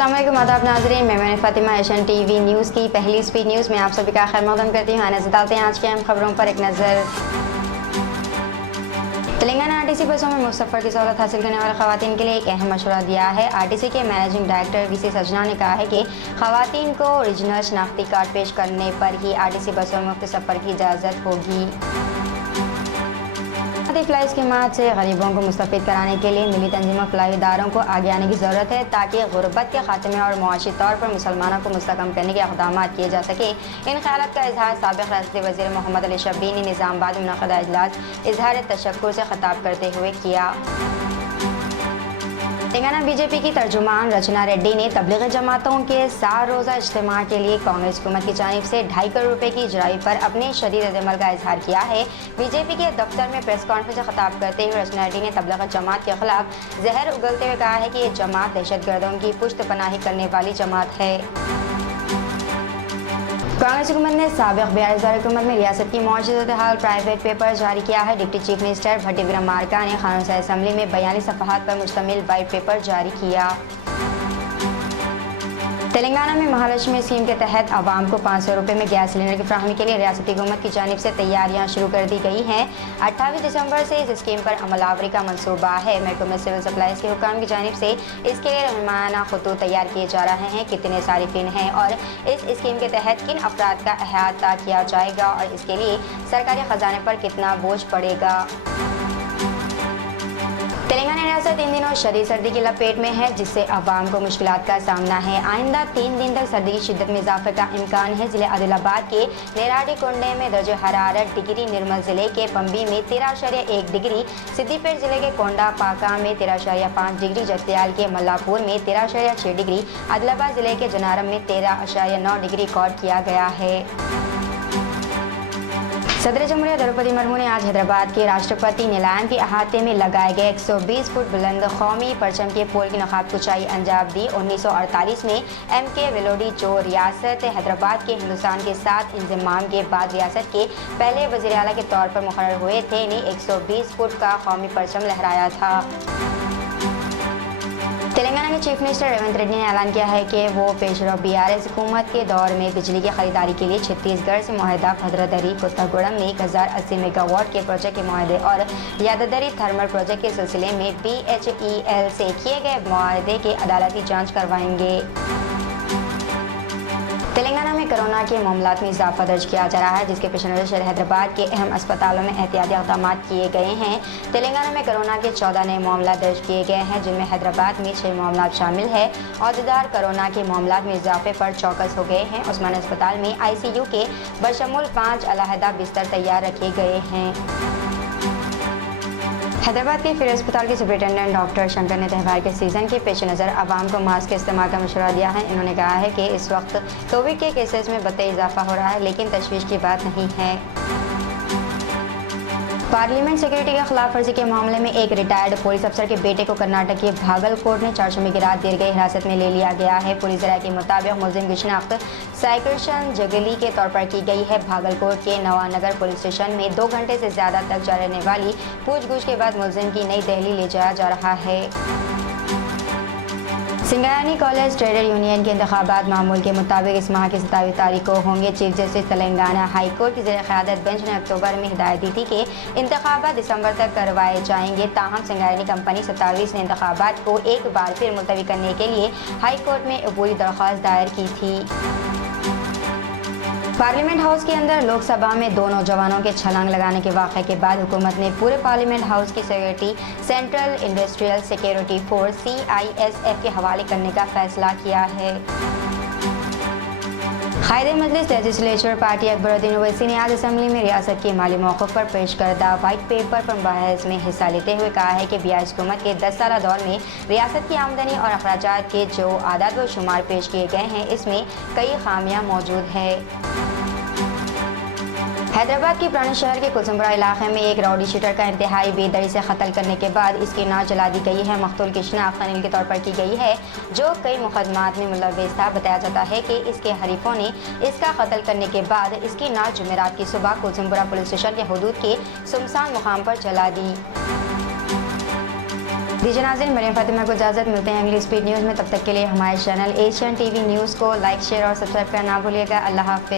अस्सलाम वालेकुम आदाब नाज़रीन, मैं फ़ातिमा एशियन टीवी न्यूज़ की पहली स्पीड न्यूज़ में आप सभी का खैर मक़दम करती हूँ। नज़र डालते हैं आज की अहम खबरों पर एक नज़र। तेलंगाना आरटीसी बसों में मुफ्त सफ़र की सहूलत हासिल करने वाले ख़वातीन के लिए एक अहम मशवरा दिया है। आरटीसी के मैनेजिंग डायरेक्टर वीसी सजना ने कहा है कि ख़वातीन को ओरिजिनल शनाख्ती कार्ड पेश करने पर ही आरटीसी बसों में मुफ्त सफ़र की इजाज़त होगी। फ्लाई स्कीमात से गरीबों को मुस्तफ़ीद कराने के लिए मिली तंजीमों फ्लाई इदारों को आगे आने की ज़रूरत है ताकि गुर्बत के ख़ात्मे और मुआशी तौर पर मुसलमानों को मुस्तकम करने के इक़दाम किए जा सके। इन ख़यालात का इजहार साबिक़ रियासती वज़ीर मोहम्मद अली शब्बीर ने निज़ामाबाद में मुनक़दा इजलास इजहार तशक्कुर से ख़िताब करते हुए किया। तेलंगाना बीजेपी की तर्जुमान रचना रेड्डी ने तबलीगी जमातों के 4 रोज़ा इज्तिमा के लिए कांग्रेस हुकूमत की जानिब से 2.5 करोड़ रुपए की इजराई पर अपने शदीद रद्द-ए-अमल का इजहार किया है। बीजेपी के दफ्तर में प्रेस कॉन्फ्रेंस से खिताब करते हुए रचना रेड्डी ने तबलीगी जमात के खिलाफ जहर उगलते हुए कहा है कि ये जमात दहशतगर्दों की पुश्त पनाही करने वाली जमात है। कांग्रेस हुकूमत ने साबिक़ बिहार हुकूमत में रियासत की मौजूदा सूरत-ए-हाल प्राइवेट पेपर जारी किया है। डिप्टी चीफ मिनिस्टर भट्टी विक्रमार्का ने कानून साज़ असम्बली में 42 सफ़हात पर मुश्तमिल वाइट पेपर जारी किया। तेलंगाना में महालक्ष्मी स्कीम के तहत आवाम को 500 रुपये में गैस सिलेंडर की फराहमी के लिए रियासती हुकूमत की जानिब से तैयारियां शुरू कर दी गई हैं। 28 दिसंबर से इस स्कीम पर अमलावरी का मंसूबा है। महकमे सिविल सप्लाईज के हुकाम की जानिब से इसके लिए रहनुमाना खतूत तैयार किए जा रहे हैं। कितने सारिफिन हैं और इस स्कीम के तहत किन अफराद का अहाता किया जाएगा और इसके लिए सरकारी खजाने पर कितना बोझ पड़ेगा। तेलंगाना रियासत इन दिनों शदीद सर्दी की लपेट में है, जिससे अवाम को मुश्किलात का सामना है। आइंदा 3 दिन तक सर्दी की शिद्दत में इजाफे का इम्कान है। ज़िले आदिलाबाद के नेराडी कोंडे में दर्ज हरारत डिग्री, निर्मल ज़िले के पंबी में 13.1 डिग्री, सिद्दीपेट ज़िले के कोंडा पाका में 13.5 डिग्री, जगत्याल के मल्लापुर में 13.6 डिग्री, आदिलाबाद ज़िले के जनारम में 13.9 डिग्री रिकॉर्ड किया गया है। सदर जमहूरिया द्रौपदी मुर्मू ने आज हैदराबाद के राष्ट्रपति नीलायम के अहाते में लगाए गए 120 फुट बुलंद कौमी परचम के पोल की नकाब कुचाई अंजाम दी। 1948 में MK वेलोडी, जो रियासत हैदराबाद के हिंदुस्तान के साथ इंज़माम के बाद रियासत के पहले वज़ीर आला के तौर पर मुक़र्रर हुए थे, ने 120 फुट का कौमी परचम लहराया था। तेलंगाना के चीफ मिनिस्टर रेवंत रेड्डी ने ऐलान किया है कि वो पेशरो BRS हुकूमत के दौर में बिजली की खरीदारी के लिए छत्तीसगढ़ से मुआहदा भद्रादरी कोत्तागुड़म में 1080 मेगावाट के प्रोजेक्ट के मुआहदे और यादादरी थर्मल प्रोजेक्ट के सिलसिले में BHEL से किए गए मुआहदे के अदालती जांच करवाएंगे। तेलंगाना में कोरोना के मामलात में इजाफा दर्ज किया जा रहा है, जिसके पेश नज़र शहर हैदराबाद के अहम अस्पतालों में एहतियाती इक़दाम किए गए हैं। तेलंगाना में कोरोना के 14 नए मामला दर्ज किए गए हैं, जिनमें हैदराबाद में 6 मामला शामिल है। अहदेदार कोरोना के मामलात में इजाफे पर चौकस हो गए हैं। उस्मानी अस्पताल में ICU के बशमूल 5 अलहदा बिस्तर तैयार रखे गए हैं। हैदराबाद के फिर अस्पताल के सुपरिटेंडेंट डॉक्टर शंकर ने त्यौहार के सीज़न के पेश नज़र आवाम को मास्क के इस्तेमाल का मशवरा दिया है। इन्होंने कहा है कि इस वक्त कोविड के केसेस में बते इजाफा हो रहा है, लेकिन तशवीश की बात नहीं है। पार्लियामेंट सिक्योरिटी के खिलाफ वर्जी के मामले में एक रिटायर्ड पुलिस अफसर के बेटे को कर्नाटक के भागलकोट में 400 में गिरा देर गई हिरासत में ले लिया गया है। पुलिस ज़राए के मुताबिक मुलजिम की शिनाख्त साइकिशन जगली के तौर पर की गई है। भागलकोट के नवानगर पुलिस स्टेशन में 2 घंटे से ज़्यादा तक जारी रहने वाली पूछगछ के बाद मुलजिम की नई दिल्ली ले जाया जा रहा है। सिंगायानी कॉलेज ट्रेडर यूनियन के इंतखाबात मामूल के मुताबिक इस माह की 27 तारीख को होंगे। Chief justice Telangana high court की ज़ेर क़यादत बेंच ने अक्टूबर में हिदायत दी थी कि इंतखाबात दिसंबर तक करवाए जाएंगे। ताहम सिंगायानी कंपनी 27 ने इंतखाबात को एक बार फिर मुलतवी करने के लिए हाई कोर्ट में अबूरी दरख्वास्त दायर की थी। पार्लियामेंट हाउस के अंदर लोकसभा में 2 नौजवानों के छलांग लगाने के वाक़े के बाद हुकूमत ने पूरे पार्लियामेंट हाउस की security central industrial security force CISF के हवाले करने का फैसला किया है। कायदे मजलिस लेजिस्लेचर पार्टी अकबरुद्दीन ओवैसी ने आज असम्बली में रियासत के माली मौक़िफ़ पर पेश करदा वाइट पेपर पर बहस में हिस्सा लेते हुए कहा है कि BRS हुकूमत के 10 साला दौर में रियासत की आमदनी और अखराजात के जो आदाद व शुमार पेश किए गए हैं, इसमें कई खामियां मौजूद है। हैदराबाद के पुराने शहर के कुलसुमरा इलाके में एक राउडी शूटर का इंतहाई बेदरी से कत्ल करने के बाद इसकी नाव जला दी गई है। मकतूल की शिनाख्त अनिल के तौर पर की गई है, जो कई मुकदमात में मुलव्विस था। बताया जाता है कि इसके हरीफों ने इसका कत्ल करने के बाद इसकी नाव जुमेरात की सुबह कुलसुमरा पुलिस स्टेशन के हदूद के सुमसान मुकाम पर जला दी। دیجیے ناظرین، مریم فاطمہ کو اجازت، ملتے ہیں اگلی اسپیڈ نیوز میں، تب تک کے لیے ہمارے channel Asian T V news کو لائک، شیئر اور سبسکرائب کرنا نہ بھولیے گا۔ اللہ حافظ۔